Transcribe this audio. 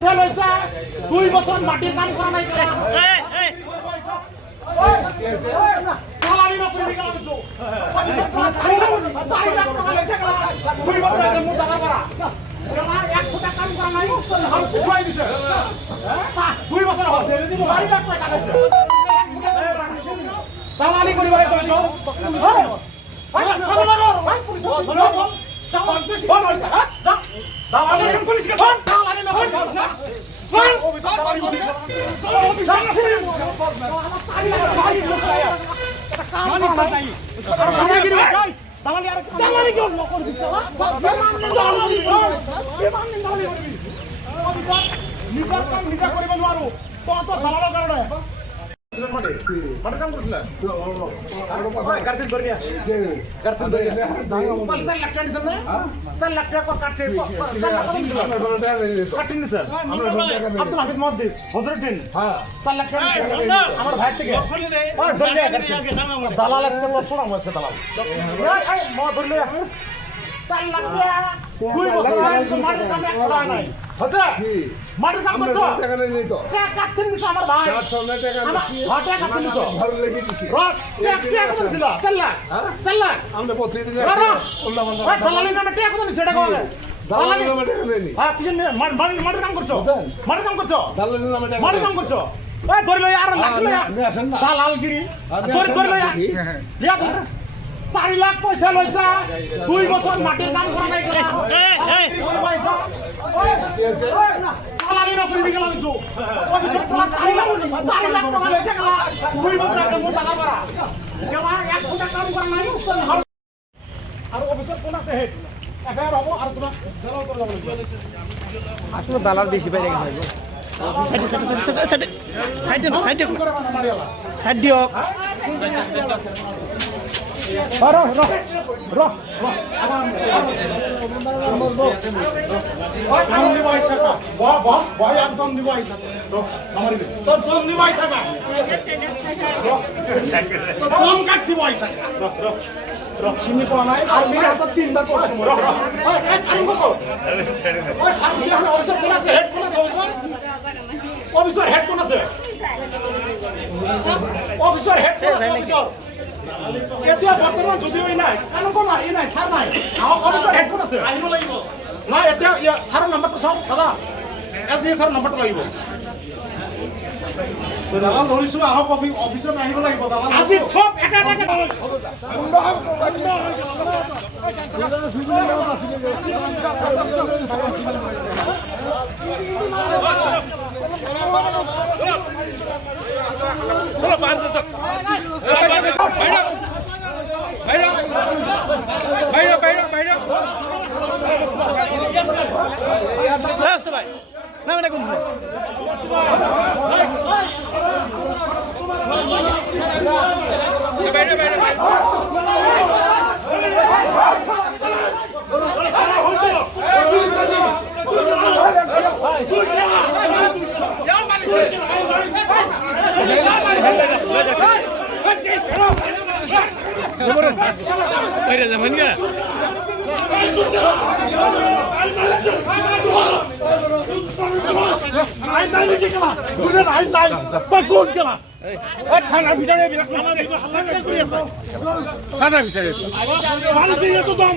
2 বছর মাটির কাম করা নাই দালালি করিবা নিজা কৰিব নোৱাৰো তো দালালৰ কাৰণে কাম কৰিছিলা গার্জেন ধরে নিয়ে গার্জেন ধরে নিয়ে 4 লাখ টাকা দিছেন না 4 লাখ টাকা কাটতে কাটিন স্যার আমরা আব্দুল হামিদ মহাদ্দিস হযরতদিন হ্যাঁ 4 লাখ টাকা আমার ভাই থেকে দালাল আজকে লড়ছনা হচ্ছে দালাল এই মা ধরলে 4 লাখ টাকা 2 বছর মাটির কামে করা নাই আচ্ছা মাটির কাম করছো টাকা নেই তো টাকা কাটতেন নিছো আমার ভাই 400 টাকা দিছি টাকা কাটতেন নিছো ভালো লেগে দিছি টাকা কত ছিল 4 লাখ 4 লাখ আমরা প্রতিদিন ওই দালালি নামে টাকা কত নিছো এটা কোলে দালালি নামে টাকা নেই হ্যাঁ পিছন মাটির কাম করছো মাটির কাম করছো দালালি নামে টাকা মাটির কাম করছো ওই ধরে লই আর লাখ দালালগিরি ধরে লই লিয়া 4 লাখ পয়সা লইছা 2 বছর মাটির কাম করা নাই পয়সা দালালি না করে গেলাম তো অফিসে তো 4 লাখ টাকা লইছা গেলা 2 বছর আগে মোটা করা কেবা 1 ফুটা কাম করা নাই আর অফিসের কোন আছে হেড এফআইআর হবো আর তোরা দালাল করে যাবো আসলে দালাল বেশি বাইরে গেছে সাইড দিও চিনি পাওয়া নাই আর মেরে হাতে 3 বার করছে অফিসার হেড কোন আছে অফিসার হেড কোন আছে অফিসার এতিয়া বর্তমান যদি ওই নাই কারণ কোন নাই নাই স্যার নাই আমার অফিসার হেড কোন আছে আইনো লাগিব না এতিয়া স্যারের নাম্বারটা চাও দাদা এসডি স্যারের নাম্বারটা লাগিব দালাল ধরিছো আহক অফিসত আহিব লাগিব দালাল আজি সব এটা এটাকে চলো বাদ দে বাইরে ভাই না মানে কোন খানার ভিতরে খানার ভিতরে মানুষের এত দম